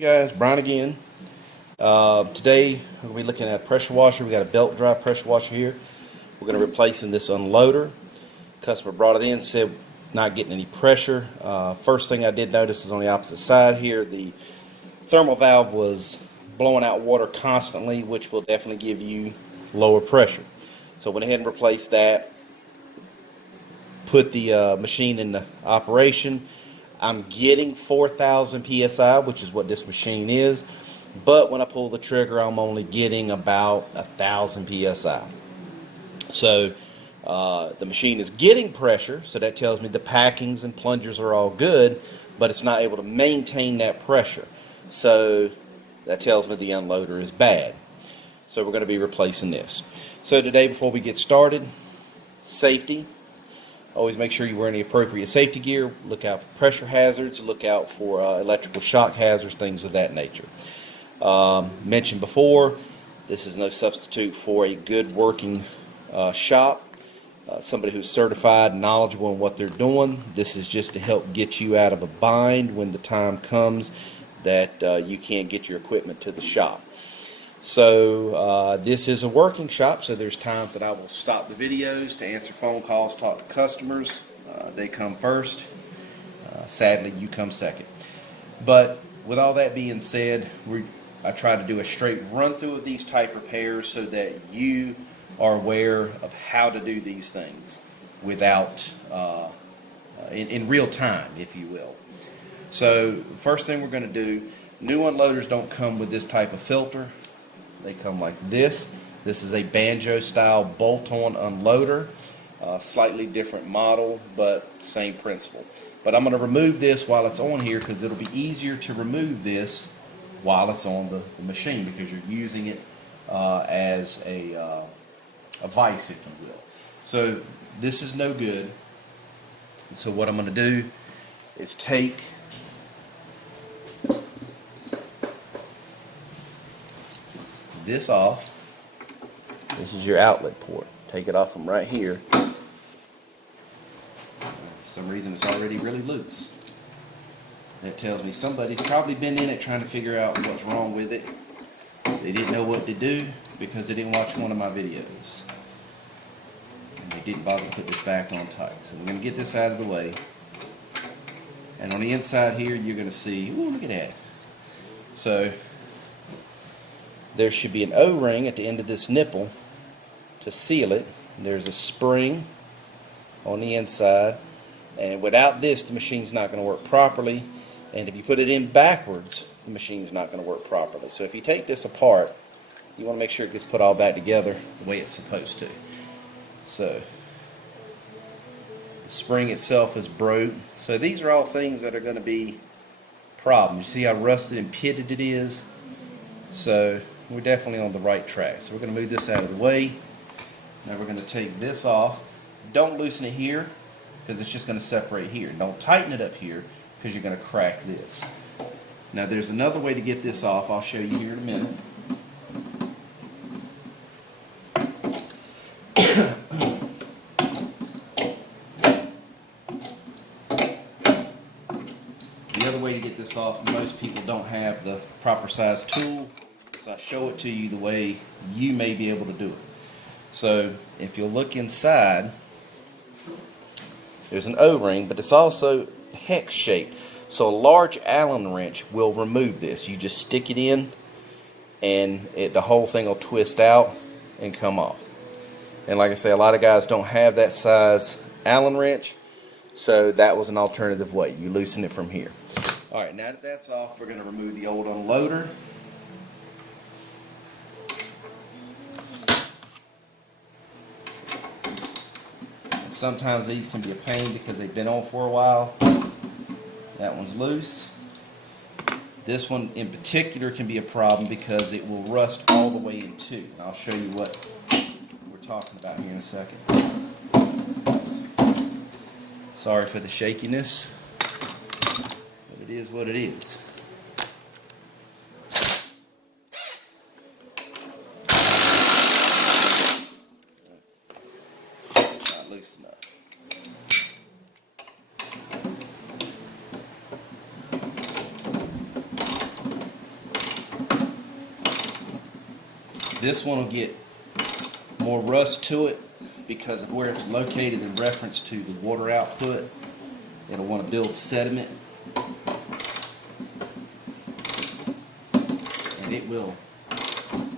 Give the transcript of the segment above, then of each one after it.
Hey guys, Brian again. Today we're going to be looking at a pressure washer. We got a belt drive pressure washer here. We're going to replace in this unloader. Customer brought it in, said not getting any pressure. First thing I did notice is on the opposite side here, the thermal valve was blowing out water constantly, which will definitely give you lower pressure. So went ahead and replaced that. Put the machine into operation. I'm getting 4,000 psi, which is what this machine is, but when I pull the trigger, I'm only getting about 1,000 psi. So the machine is getting pressure, so that tells me the packings and plungers are all good, but it's not able to maintain that pressure. So that tells me the unloader is bad. So we're going to be replacing this. So today, before we get started, safety. Always make sure you wear any appropriate safety gear. Look out for pressure hazards. Look out for electrical shock hazards, things of that nature. Mentioned before, this is no substitute for a good working shop. Somebody who's certified, knowledgeable in what they're doing. This is just to help get you out of a bind when the time comes that you can't get your equipment to the shop. So this is a working shop, so there's times that I will stop the videos to answer phone calls, talk to customers. They come first. Sadly, you come second. But with all that being said, I try to do a straight run through of these type repairs so that you are aware of how to do these things without in real time, if you will. So first thing we're going to do, new unloaders don't come with this type of filter. They come like this. This is a banjo style bolt-on unloader, slightly different model, but same principle. But I'm going to remove this while it's on here because it'll be easier to remove this while it's on the machine because you're using it as a vise, if you will. So this is no good. So what I'm going to do is take this off. This is your outlet port. Take it off from right here. For some reason it's already really loose. That tells me somebody's probably been in it trying to figure out what's wrong with it. They didn't know what to do because they didn't watch one of my videos. And they didn't bother to put this back on tight. So we're going to get this out of the way. And on the inside here you're going to see, ooh, look at that. So there should be an O-ring at the end of this nipple to seal it. There's a spring on the inside, and without this the machine's not going to work properly, and if you put it in backwards the machine's not going to work properly. So if you take this apart, you want to make sure it gets put all back together the way it's supposed to. So the spring itself is broke. So these are all things that are going to be problems. You see how rusted and pitted it is? So we're definitely on the right track. So we're going to move this out of the way. Now we're going to take this off. Don't loosen it here because it's just going to separate here. Don't tighten it up here because you're going to crack this. Now there's another way to get this off. I'll show you here in a minute. The other way to get this off, most people don't have the proper size tool. So I show it to you the way you may be able to do it. So if you'll look inside, there's an O-ring, but it's also hex shaped. So a large Allen wrench will remove this. You just stick it in and the whole thing will twist out and come off. And like I say, a lot of guys don't have that size Allen wrench, so that was an alternative way. You loosen it from here. Alright, now that that's off, we're going to remove the old unloader. Sometimes these can be a pain because they've been on for a while. That one's loose. This one in particular can be a problem because it will rust all the way in two. And I'll show you what we're talking about here in a second. Sorry for the shakiness, but it is what it is. Not loose enough. This one will get more rust to it because of where it's located in reference to the water output. It'll want to build sediment, and it will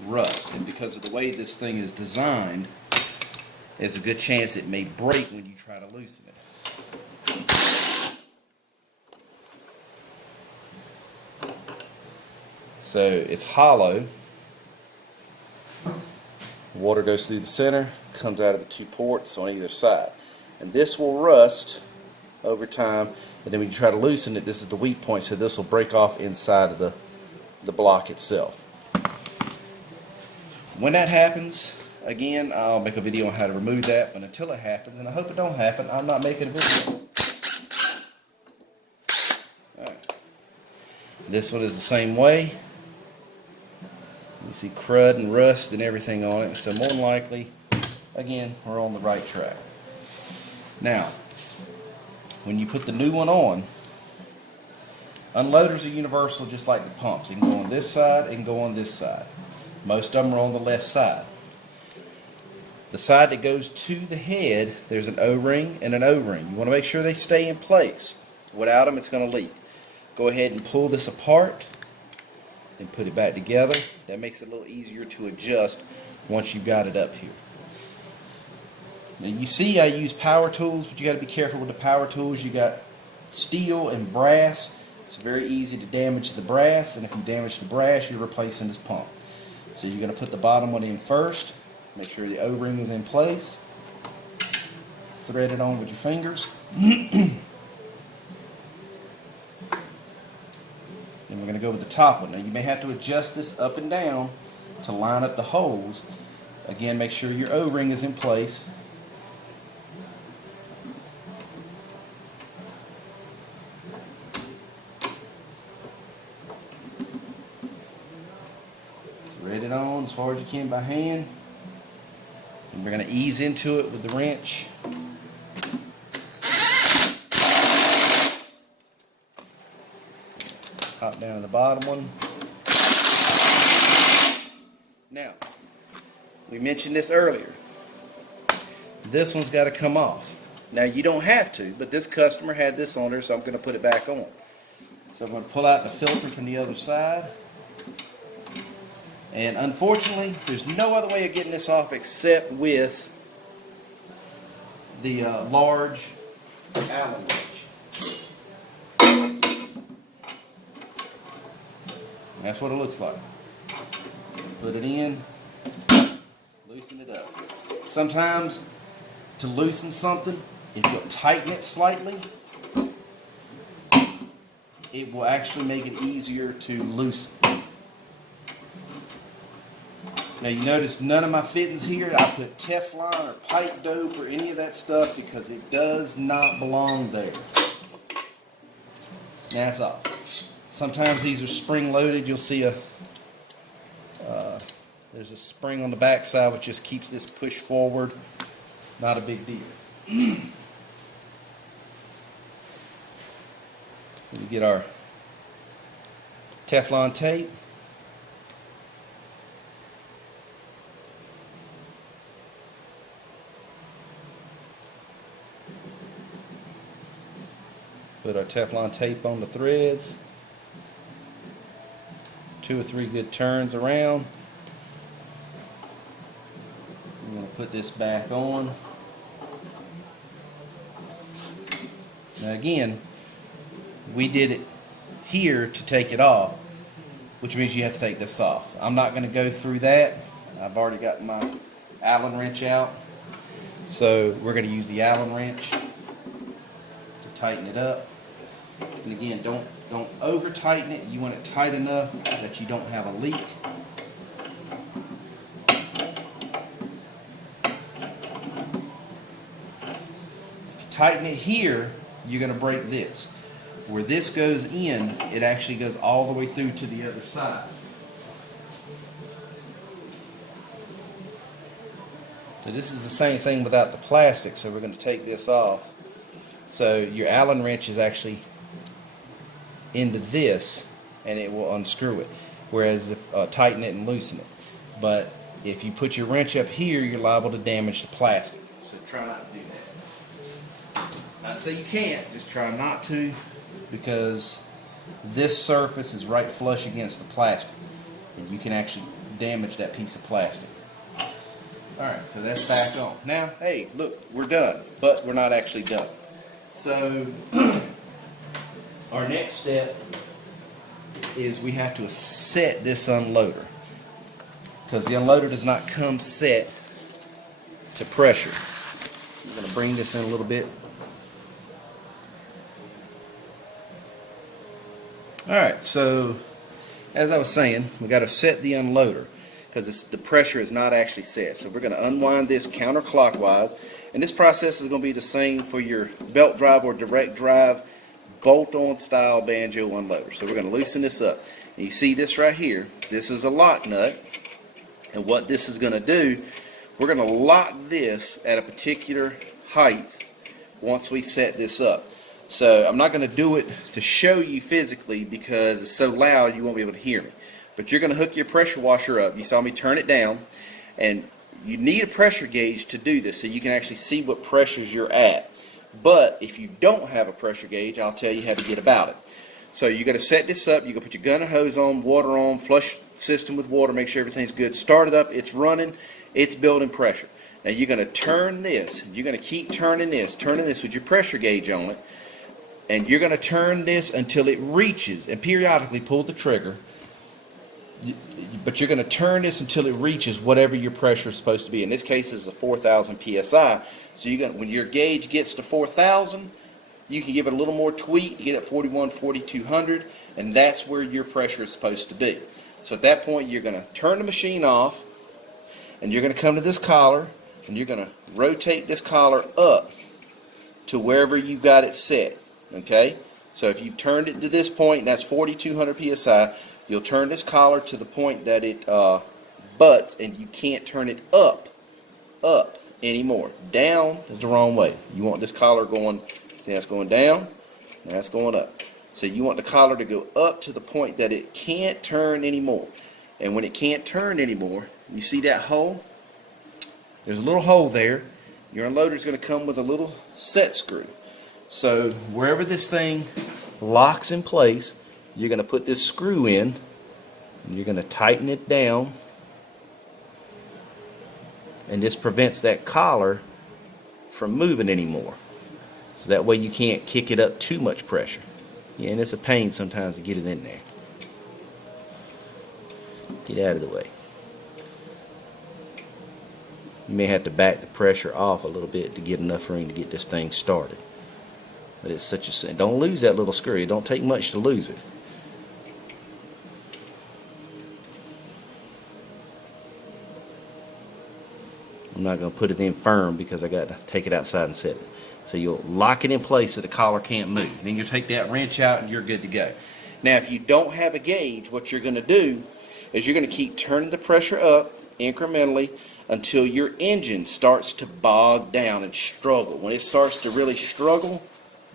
rust. And because of the way this thing is designed, there's a good chance it may break when you try to loosen it. So it's hollow. Water goes through the center, comes out of the two ports on either side. And this will rust over time, and then when you try to loosen it, this is the weak point, so this will break off inside of the block itself. When that happens, again, I'll make a video on how to remove that, but until it happens, and I hope it don't happen, I'm not making a video. Alright. This one is the same way. You see crud and rust and everything on it, so more than likely, again, we're on the right track. Now, when you put the new one on, unloaders are universal just like the pumps. It can go on this side, it can go on this side. Most of them are on the left side. The side that goes to the head, there's an O-ring and an O-ring. You want to make sure they stay in place. Without them, it's going to leak. Go ahead and pull this apart and put it back together. That makes it a little easier to adjust once you've got it up here. Now you see I use power tools, but you got to be careful with the power tools. You got steel and brass. It's very easy to damage the brass, and if you damage the brass, you're replacing this pump. So you're going to put the bottom one in first. Make sure the O-ring is in place. Thread it on with your fingers. Then we're going to go with the top one. Now you may have to adjust this up and down to line up the holes. Again, make sure your O-ring is in place. Thread it on as far as you can by hand. And we're going to ease into it with the wrench. Hop down to the bottom one. Now, we mentioned this earlier. This one's got to come off. Now, you don't have to, but this customer had this on there, so I'm going to put it back on. So I'm going to pull out the filter from the other side. And unfortunately, there's no other way of getting this off except with the large Allen wrench. That's what it looks like. Put it in, loosen it up. Sometimes to loosen something, if you'll tighten it slightly, it will actually make it easier to loosen. Now you notice none of my fittings here, I put Teflon or pipe dope or any of that stuff because it does not belong there. That's off. Sometimes these are spring loaded. You'll see there's a spring on the back side which just keeps this pushed forward. Not a big deal. We get our Teflon tape. Put our Teflon tape on the threads. 2 or 3 good turns around. I'm going to put this back on. Now again, we did it here to take it off, which means you have to take this off. I'm not going to go through that. I've already got my Allen wrench out. So we're going to use the Allen wrench to tighten it up. And again, don't over tighten it. You want it tight enough that you don't have a leak. If you tighten it here, you're going to break this. Where this goes in, it actually goes all the way through to the other side. So this is the same thing without the plastic, so we're going to take this off. So your Allen wrench is actually into this, and it will unscrew it. Whereas if tighten it and loosen it. But If you put your wrench up here, you're liable to damage the plastic. So try not to do that. Not to say you can't, just try not to, because this surface is right flush against the plastic, and you can actually damage that piece of plastic. Alright, so that's back on. Now, hey, look, we're done, but we're not actually done. So, our next step is we have to set this unloader, because the unloader does not come set to pressure. I'm going to bring this in a little bit. Alright, so as I was saying, we got to set the unloader, because the pressure is not actually set. So we're going to unwind this counterclockwise, and this process is going to be the same for your belt drive or direct drive bolt-on style banjo unloader. So we're going to loosen this up. And you see this right here, this is a lock nut, and what this is going to do, we're going to lock this at a particular height once we set this up. So I'm not going to do it to show you physically because it's so loud you won't be able to hear me. But you're going to hook your pressure washer up. You saw me turn it down, and you need a pressure gauge to do this so you can actually see what pressures you're at. But if you don't have a pressure gauge, I'll tell you how to get about it. So you're going to set this up. You're going to put your gun and hose on, water on, flush the system with water, make sure everything's good. Start it up. It's running. It's building pressure. Now you're going to turn this. You're going to keep turning this with your pressure gauge on it. And you're going to turn this until it reaches, and periodically pull the trigger. But you're going to turn this until it reaches whatever your pressure is supposed to be. In this case, it's a 4,000 psi. So you're going to, when your gauge gets to 4,000, you can give it a little more tweak to get it 41, 4,200, and that's where your pressure is supposed to be. So at that point, you're going to turn the machine off, and you're going to come to this collar, and you're going to rotate this collar up to wherever you've got it set. Okay? So if you've turned it to this point, and that's 4,200 psi, you'll turn this collar to the point that it butts, and you can't turn it up anymore. Down is the wrong way. You want this collar going, see that's going down, and that's going up. So you want the collar to go up to the point that it can't turn anymore. And when it can't turn anymore, you see that hole? There's a little hole there. Your unloader is going to come with a little set screw. So wherever this thing locks in place, you're going to put this screw in, and you're going to tighten it down, and this prevents that collar from moving anymore. So that way you can't kick it up too much pressure. Yeah, and it's a pain sometimes to get it in there. Get out of the way. You may have to back the pressure off a little bit to get enough room to get this thing started. But it's such a sin. Don't lose that little screw. It don't take much to lose it. I'm not going to put it in firm because I got to take it outside and set it. So you'll lock it in place so the collar can't move. Then you'll take that wrench out and you're good to go. Now if you don't have a gauge, what you're going to do is you're going to keep turning the pressure up incrementally until your engine starts to bog down and struggle. When it starts to really struggle,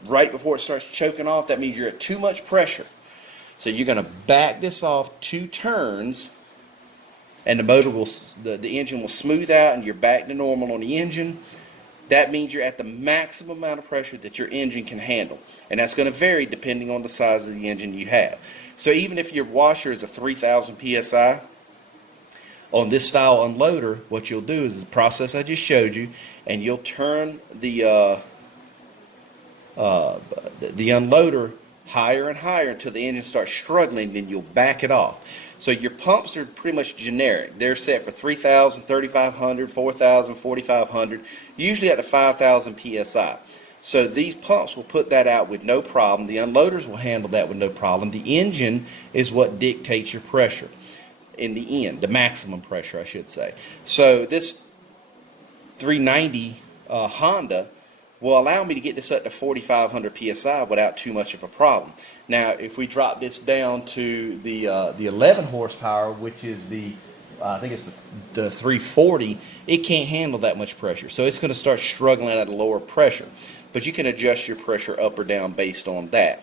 right before it starts choking off, that means you're at too much pressure. So you're going to back this off 2 turns, and the motor will, the engine will smooth out, and you're back to normal on the engine. That means you're at the maximum amount of pressure that your engine can handle, and that's going to vary depending on the size of the engine you have. So even if your washer is a 3,000 psi, on this style unloader, what you'll do is the process I just showed you, and you'll turn the unloader higher and higher until the engine starts struggling, then you'll back it off. So your pumps are pretty much generic. They're set for 3,000, 3,500, 4,000, 4,500, usually at the 5,000 psi. So these pumps will put that out with no problem. The unloaders will handle that with no problem. The engine is what dictates your pressure in the end, the maximum pressure I should say. So this 390 Honda will allow me to get this up to 4,500 psi without too much of a problem. Now if we drop this down to the 11 horsepower, which is the I think it's the 340, it can't handle that much pressure, so it's going to start struggling at a lower pressure. But you can adjust your pressure up or down based on that.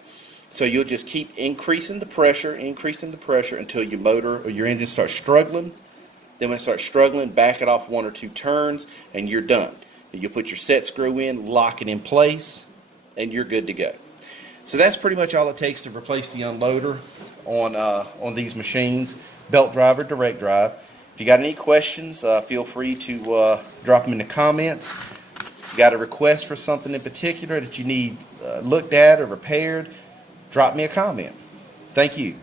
So you'll just keep increasing the pressure until your motor or your engine starts struggling, Then when it starts struggling, back it off 1 or 2 turns, and you're done. You'll put your set screw in, lock it in place, and you're good to go. So that's pretty much all it takes to replace the unloader on these machines, belt drive or direct drive. If you got any questions, feel free to drop them in the comments. If you got a request for something in particular that you need looked at or repaired, drop me a comment. Thank you.